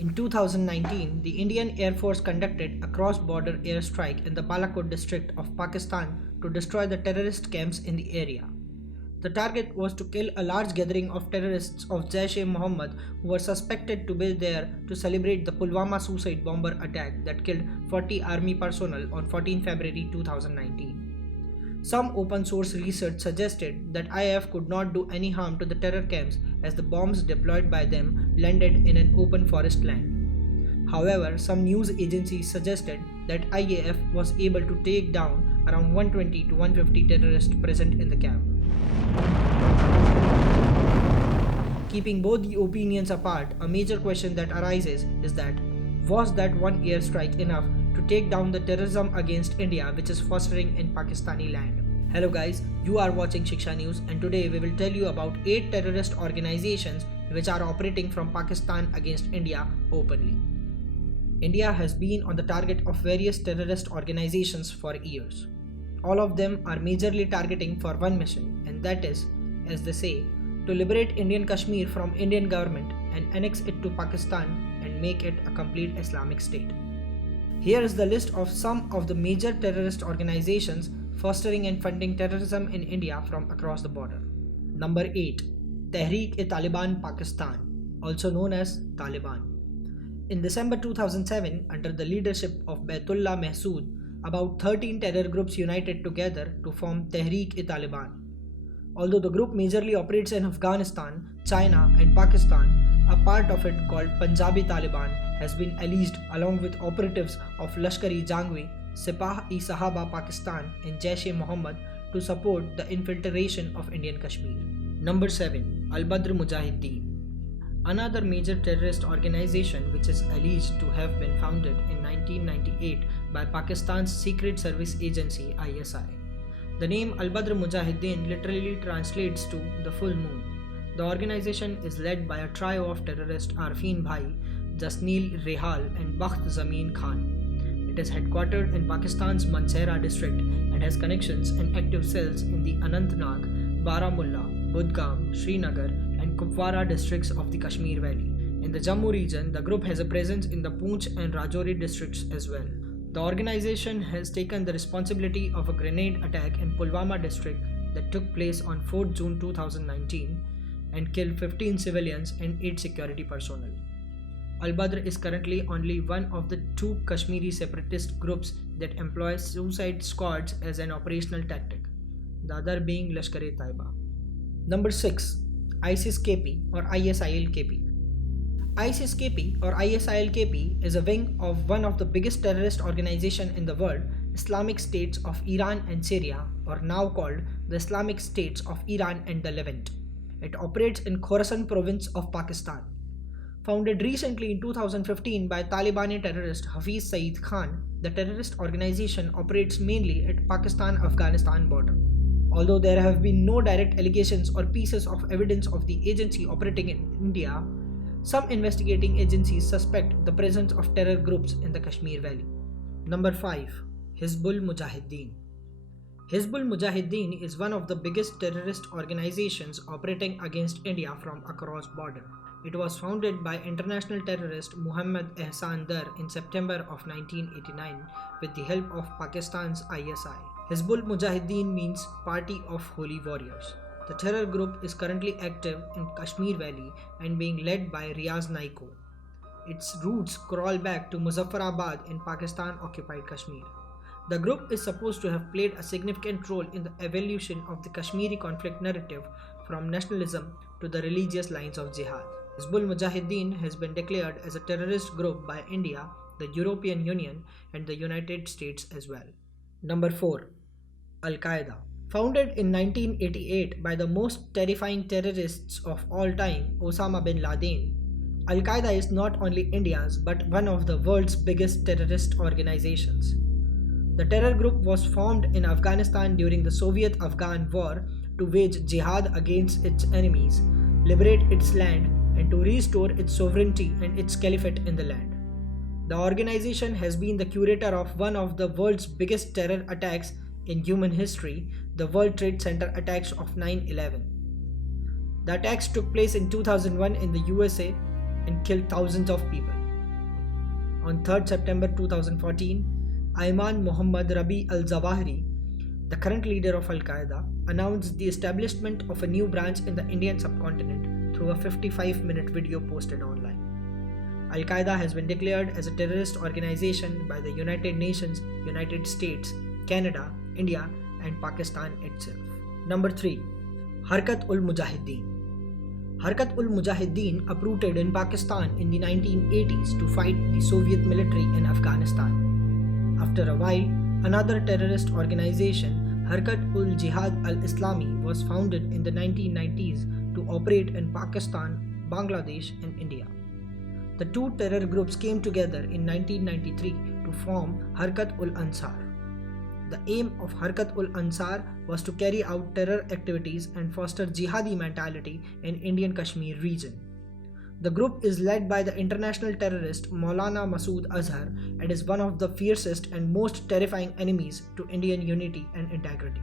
In 2019, the Indian Air Force conducted a cross-border airstrike in the Balakot district of Pakistan to destroy the terrorist camps in the area. The target was to kill a large gathering of terrorists of Jaish-e-Mohammed who were suspected to be there to celebrate the Pulwama suicide bomber attack that killed 40 army personnel on 14 February 2019. Some open source research suggested that IAF could not do any harm to the terror camps as the bombs deployed by them landed in an open forest land. However, some news agencies suggested that IAF was able to take down around 120 to 150 terrorists present in the camp. Keeping both the opinions apart, a major question that arises is that was that one airstrike enough to take down the terrorism against India which is fostering in Pakistani land? Hello guys, you are watching Shiksha News and today we will tell you about 8 terrorist organizations which are operating from Pakistan against India openly. India has been on the target of various terrorist organizations for years. All of them are majorly targeting for one mission, and that is, as they say, to liberate Indian Kashmir from Indian government and annex it to Pakistan and make it a complete Islamic state. Here is the list of some of the major terrorist organizations fostering and funding terrorism in India from across the border. Number 8. Tehreek-e-Taliban Pakistan, also known as Taliban. In December 2007, under the leadership of Baitullah Mahsood, about 13 terror groups united together to form Tehreek-e-Taliban. Although the group majorly operates in Afghanistan, China and Pakistan, a part of it called Punjabi Taliban has been alleged along with operatives of Lashkar-e-Jhangvi, Sipah-e-Sahaba Pakistan and Jaish-e-Mohammed to support the infiltration of Indian Kashmir. Number 7. Al-Badr Mujahideen. Another major terrorist organization which is alleged to have been founded in 1998 by Pakistan's Secret Service Agency ISI. The name Al-Badr Mujahideen literally translates to the full moon. The organization is led by a trio of terrorists Arfin Bhai, Jasneel Rehal and Bakht Zameen Khan. It is headquartered in Pakistan's Mansehra district and has connections and active cells in the Anantnag, Baramulla, Budgam, Srinagar and Kupwara districts of the Kashmir Valley. In the Jammu region, the group has a presence in the Poonch and Rajouri districts as well. The organization has taken the responsibility of a grenade attack in Pulwama district that took place on 4 June 2019 and killed 15 civilians and 8 security personnel. Al-Badr is currently only one of the 2 Kashmiri separatist groups that employ suicide squads as an operational tactic, the other being Lashkar-e-Taiba. Number 6. ISIS-KP or ISIL-KP. ISIS-KP or ISIL-KP is a wing of one of the biggest terrorist organizations in the world, Islamic States of Iran and Syria, or now called the Islamic States of Iran and the Levant. It operates in Khorasan province of Pakistan. Founded recently in 2015 by Talibani terrorist Hafiz Saeed Khan, the terrorist organization operates mainly at Pakistan-Afghanistan border. Although there have been no direct allegations or pieces of evidence of the agency operating in India, some investigating agencies suspect the presence of terror groups in the Kashmir Valley. Number 5. Hizbul Mujahideen. Hizbul Mujahideen is one of the biggest terrorist organizations operating against India from across border. It was founded by international terrorist Muhammad Ehsan Dar in September of 1989 with the help of Pakistan's ISI. Hizbul Mujahideen means Party of Holy Warriors. The terror group is currently active in Kashmir Valley and being led by Riaz Naiko. Its roots crawl back to Muzaffarabad in Pakistan-occupied Kashmir. The group is supposed to have played a significant role in the evolution of the Kashmiri conflict narrative from nationalism to the religious lines of jihad. Hizbul Mujahideen has been declared as a terrorist group by India, the European Union and the United States as well. Number 4. Al-Qaeda. Founded in 1988 by the most terrifying terrorists of all time, Osama bin Laden, Al-Qaeda is not only India's but one of the world's biggest terrorist organizations. The terror group was formed in Afghanistan during the Soviet-Afghan War to wage jihad against its enemies, liberate its land, and to restore its sovereignty and its caliphate in the land. The organization has been the curator of one of the world's biggest terror attacks in human history, the World Trade Center attacks of 9/11. The attacks took place in 2001 in the USA and killed thousands of people. On 3rd September 2014, Ayman Muhammad Rabi al-Zawahiri, the current leader of Al-Qaeda, announced the establishment of a new branch in the Indian subcontinent through a 55-minute video posted online. Al-Qaeda has been declared as a terrorist organization by the United Nations, United States, Canada, India, and Pakistan itself. Number 3. Harkat-ul-Mujahideen. Harkat-ul-Mujahideen uprooted in Pakistan in the 1980s to fight the Soviet military in Afghanistan. After a while, another terrorist organization, Harkat-ul-Jihad al-Islami, was founded in the 1990s to operate in Pakistan, Bangladesh, and India. The two terror groups came together in 1993 to form Harkat-ul-Ansar. The aim of Harkat-ul-Ansar was to carry out terror activities and foster jihadi mentality in Indian Kashmir region. The group is led by the international terrorist Maulana Masood Azhar and is one of the fiercest and most terrifying enemies to Indian unity and integrity.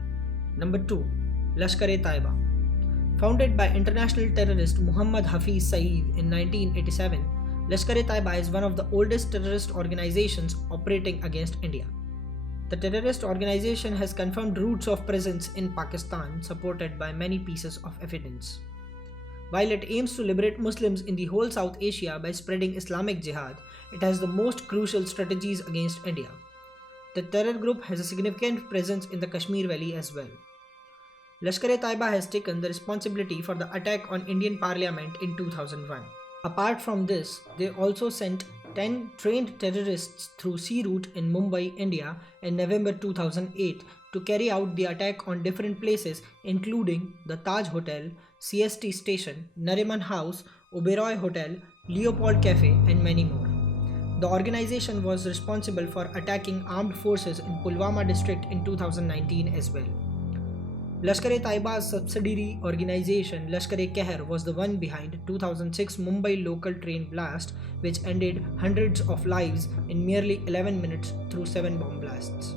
Number 2. Lashkar-e-Taiba. Founded by international terrorist Muhammad Hafiz Saeed in 1987, Lashkar-e-Taiba is one of the oldest terrorist organizations operating against India. The terrorist organization has confirmed roots of presence in Pakistan, supported by many pieces of evidence. While it aims to liberate Muslims in the whole South Asia by spreading Islamic Jihad, it has the most crucial strategies against India. The terror group has a significant presence in the Kashmir Valley as well. Lashkar-e-Taiba has taken the responsibility for the attack on Indian Parliament in 2001. Apart from this, they also sent 10 trained terrorists through sea route in Mumbai, India in November 2008 to carry out the attack on different places including the Taj Hotel, CST Station, Nariman House, Oberoi Hotel, Leopold Cafe and many more. The organization was responsible for attacking armed forces in Pulwama district in 2019 as well. Lashkar-e-Taiba's subsidiary organization Lashkar-e-Khair was the one behind 2006 Mumbai local train blast which ended hundreds of lives in merely 11 minutes through 7 bomb blasts.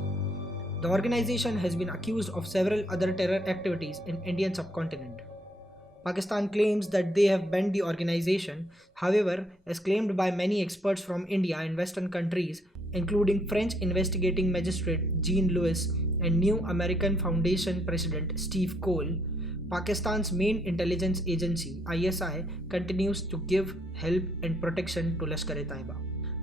The organization has been accused of several other terror activities in Indian subcontinent. Pakistan claims that they have banned the organization. However, as claimed by many experts from India and Western countries, including French investigating magistrate Jean-Louis and New American Foundation President Steve Cole, Pakistan's main intelligence agency ISI continues to give help and protection to Lashkar-e-Taiba.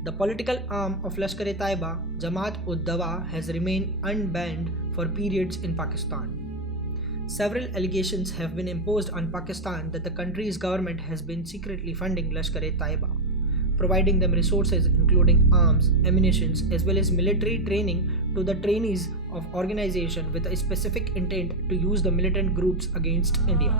The political arm of Lashkar-e-Taiba, Jamaat-ud-Dawa, has remained unbanned for periods in Pakistan. Several allegations have been imposed on Pakistan that the country's government has been secretly funding Lashkar-e-Taiba, providing them resources including arms, ammunitions, as well as military training to the trainees of organization with a specific intent to use the militant groups against India.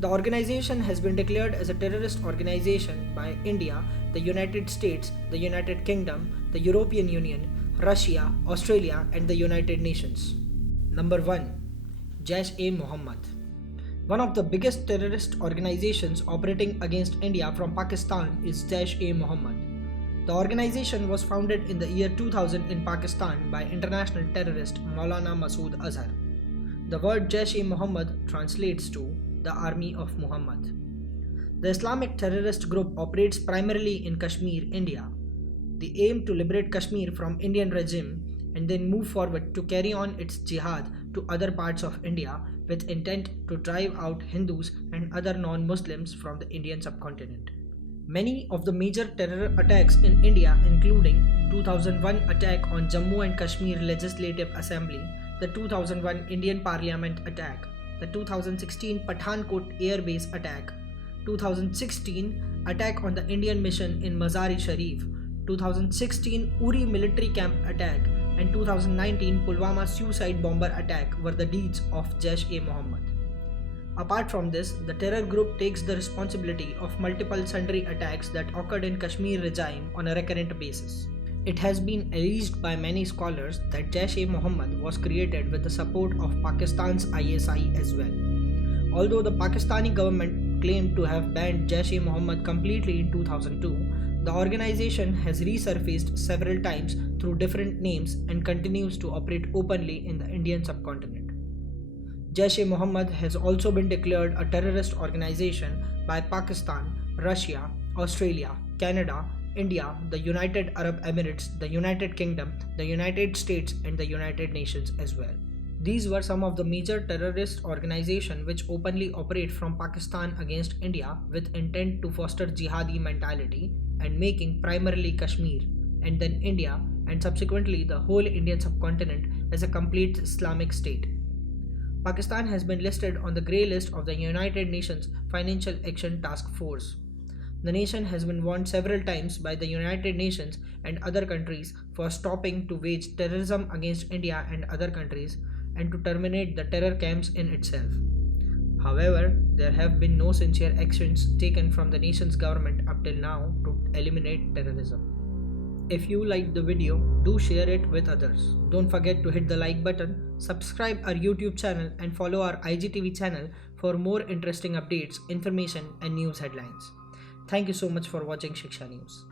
The organization has been declared as a terrorist organization by India, the United States, the United Kingdom, the European Union, Russia, Australia, and the United Nations. Number 1. Jaish-e-Mohammed. One of the biggest terrorist organizations operating against India from Pakistan is Jaish-e-Mohammed. The organization was founded in the year 2000 in Pakistan by international terrorist Maulana Masood Azhar. The word Jaish-e-Mohammed translates to the Army of Muhammad. The Islamic terrorist group operates primarily in Kashmir, India. They aim to liberate Kashmir from Indian regime and then move forward to carry on its jihad to other parts of India with intent to drive out Hindus and other non-Muslims from the Indian subcontinent. Many of the major terror attacks in India, including 2001 attack on Jammu and Kashmir Legislative Assembly, the 2001 Indian Parliament attack, the 2016 Pathankot Air Base attack, 2016 attack on the Indian mission in Mazar-e-Sharif, 2016 Uri military camp attack, and 2019 Pulwama suicide bomber attack were the deeds of Jaish-e-Mohammed. Apart from this, the terror group takes the responsibility of multiple sundry attacks that occurred in Kashmir regime on a recurrent basis. It has been alleged by many scholars that Jaish-e-Mohammed was created with the support of Pakistan's ISI as well. Although the Pakistani government claimed to have banned Jaish-e-Mohammed completely in 2002, The organization has resurfaced several times through different names and continues to operate openly in the Indian subcontinent. Jaish-e-Mohammed has also been declared a terrorist organization by Pakistan, Russia, Australia, Canada, India, the United Arab Emirates, the United Kingdom, the United States, and the United Nations as well. These were some of the major terrorist organizations which openly operate from Pakistan against India with intent to foster jihadi mentality and making primarily Kashmir and then India and subsequently the whole Indian subcontinent as a complete Islamic state. Pakistan has been listed on the grey list of the United Nations Financial Action Task Force. The nation has been warned several times by the United Nations and other countries for stopping to wage terrorism against India and other countries and to terminate the terror camps in itself. However, there have been no sincere actions taken from the nation's government up till now to eliminate terrorism. If you liked the video, do share it with others. Don't forget to hit the like button, subscribe our YouTube channel and follow our IGTV channel for more interesting updates, information and news headlines. Thank you so much for watching Shiksha News.